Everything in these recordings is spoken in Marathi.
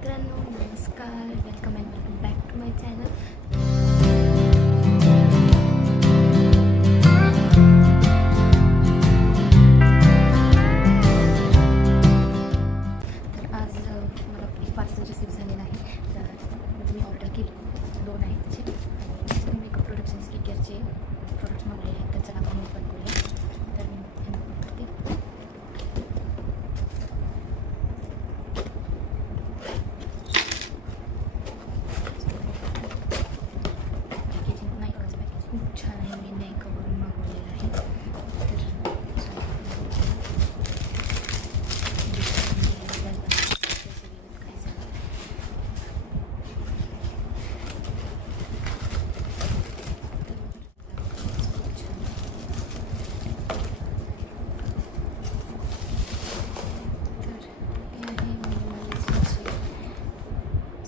मित्रांनो नमस्कार, welcome back to my channel. तर आज मला एक पार्सल रिसीव झालेलं आहे. तर मी ऑर्डर केली 2 आहेत त्याचे मेकअप प्रोडक्ट्स आणि स्किन केअरचे प्रोडक्ट्स मागवलेले आहेत. त्याचं नाव मी ओपन करूया. तर मी ओपन करते. खूप छान आहे. मी नाईकावरून मागवलेलं आहे.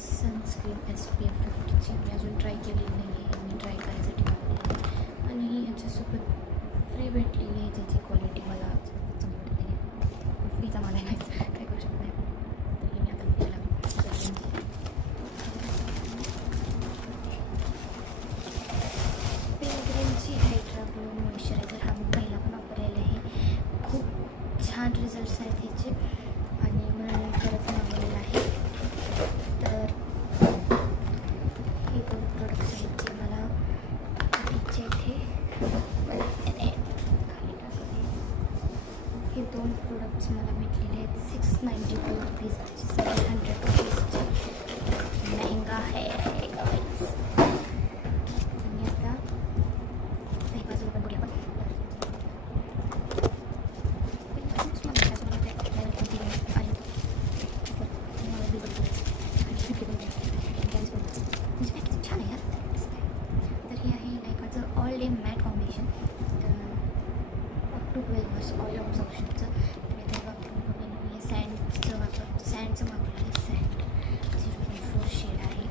सनस्क्रीन SPF 50ची मी अजून ट्राय केलेली नाही आहे. मी ट्राय करायसाठी मागवलेली आणि ही ह्याच्यासोबत फ्री भेटलेली आहे, ज्याची क्वालिटी मला जमत नाही. फ्रीचा मला नाहीच काय करू शकत नाही. तरी मी आता केला पिलग्रीमची हायड्रा ग्लो मॉइश्चरायझर. हा मी पहिला पण वापरलेला आहे. खूप छान रिझल्ट्स आहेत ह्याचे आणि मला खरंच मागवलेलं आहे. तर हे 2 प्रोडक्ट्स आहेत जे मला इथे हे 2 प्रोडक्ट्स मला भेटलेले आहेत 692 रुपीज, 700 रुपीजचे. महंगा है गाइस. आणि आता काही बाजूला पण बघूया छान आहे यार. तर हे आहे नायकाचं all day matte foundation. Up to 12 hours oil ऑब्झर्वेशनचं. मी ते वापरून बघेन. मी सँडचं मागवलेलं आहे. सँड 0.4 शेड आहे.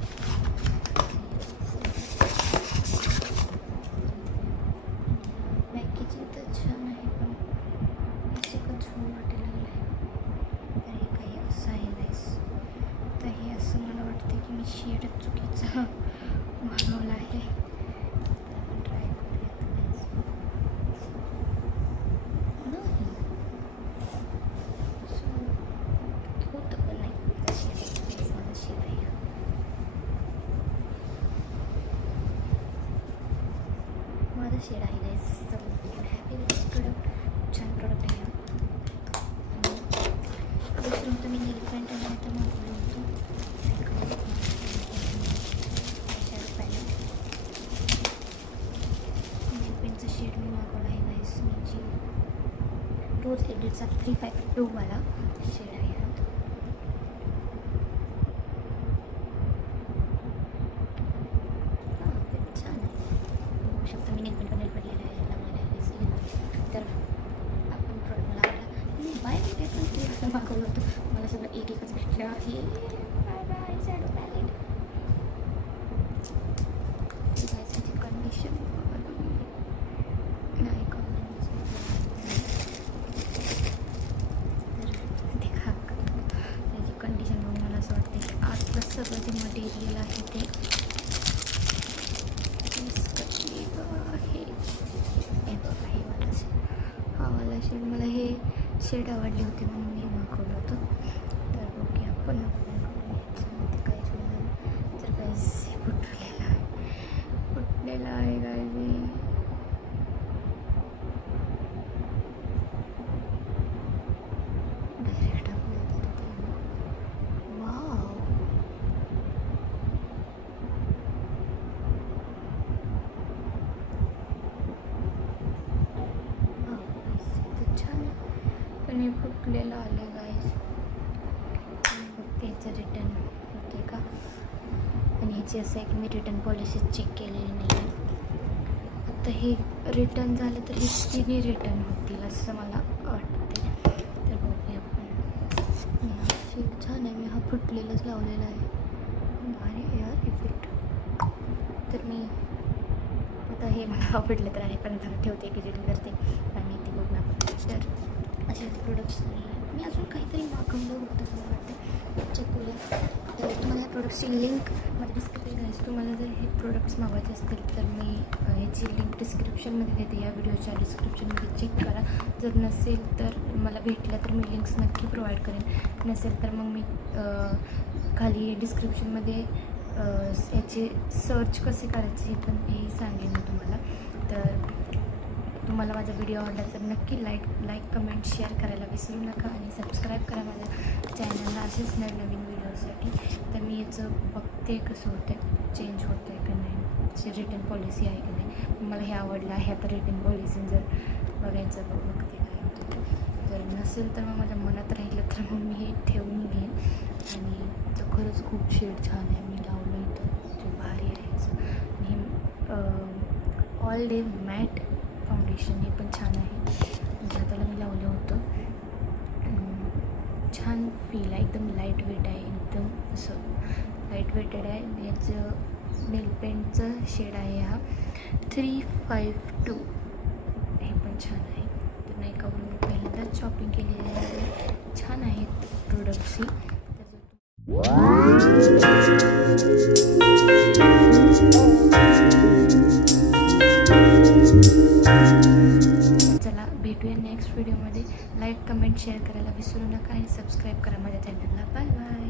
पॅकेजिंग तर छान आहे पण असे कचून वाटायला लागलं आहे. तर हे काही असं आहे गाईस. तर हे असं मला वाटतं की मी शेडच चुकीचा मागवला आहे. आपण ट्राय करूयात गाईस. नाही होतं पण नाही. माझा शेड आहे. माझं शेड आहे guys. Happy with this product. छान प्रोडक्ट आहे. दुसरं होतं मी नेल पेंट आणि आता मागवलं होतं. नेल पेंटचं शेड मी मागवलं आहे गाईस. मी रोज एडिटचा 352 वाला शेड आहे हा. छान आहे. बघू शकता मी नेल पेंट पडलेलं आहे, लावलेलं आहे. तर आपण प्रोडक्ट मला आवडला. मी बाय ते पण मागवलं होतं. मला सगळं एकच भेटलं आहे. बाय शॅडो पॅलेट. त्याची कंडिशन नाही का देखा. त्याची कंडिशन बघून मला असं वाटतं की आजचं सगळं जे मटेरियल आहे ते आहे. हे बघा हे वाला शेड. हा वाला शेड मला हे शेड आवडले होते म्हणून मी मागवलं होतं. तर बघूया आपण याच्यामध्ये काय झालं. तर गाईस फुटलेला आहे गाईस. Direct wow. छान पण हे फुटलेलं आलं गाईस. बघते ह्याचं रिटर्न होते का. आणि ह्याची असं आहे की मी रिटर्न पॉलिसी चेक केलेली नाही आहे. आता हे रिटर्न झालं तर हे तिन्ही रिटर्न होतील असं मला वाटते. तर बघूया आपण. शेड छान आहे. मी हा फुटलेलाच लावलेला आहे. भारी यार इफेक्ट. तर मी आता हे मला आवडलं तर आहे पण ठेवते एडिटिंग करते आणि ते बघून आपण. तर असे प्रोडक्ट्स मी अजून काहीतरी मागवलं होतं असं मला वाटतं. चेक करूया. प्रोडक्ट्सची लिंक मला डिस्क्रिप्शन आहे. तुम्हाला जर हे प्रोडक्ट्स मागवायचे असतील तर मी ह्याची लिंक डिस्क्रिप्शनमध्ये देते. या व्हिडिओच्या डिस्क्रिप्शनमध्ये चेक करा. जर नसेल तर मला भेटलं तर मी लिंक्स नक्की प्रोव्हाइड करेन. नसेल तर मग मी खाली डिस्क्रिप्शनमध्ये याचे सर्च कसे करायचे हे पण हेही सांगेन मी तुम्हाला. तर तुम्हाला माझा व्हिडिओ आवडला तर नक्की लाईक कमेंट शेअर करायला विसरू नका आणि सबस्क्राईब करा माझ्या चॅनलला असेच नवीन व्हिडिओसाठी. तर मी याचं बघते कसं होतं आहे, चेंज होतं आहे का नाही, रिटर्न पॉलिसी आहे की नाही. मला हे आवडलं आहे. आता रिटर्न पॉलिसी जर बघायचं बघते काय होतं. जर नसेल तर मग माझ्या मनात राहिलं तर मग मी हे ठेवून घेईन. आणि तर खरंच खूप शेड छान आहे. मी लावलं इथं जे भारी आहे याचं. हे ऑल डे मॅट फाउंडेशन हे पण छान आहे. म्हणजे त्याला मी लावलं होतं. छान फील आहे. एकदम लाईट वेट आहे. एकदम असं लाईट वेटेड आहे. याचं नेल पेंटचं शेड आहे हा 352. हे पण छान आहे. तर नाईकावरून मी पहिल्यांदाच शॉपिंग केली आहे. छान आहेत प्रोडक्ट्सही. चला भेटूया नेक्स्ट व्हिडिओमध्ये. लाईक कमेंट शेअर करायला विसरू नका आणि सबस्क्राईब करा माझ्या चॅनलला. Bye bye.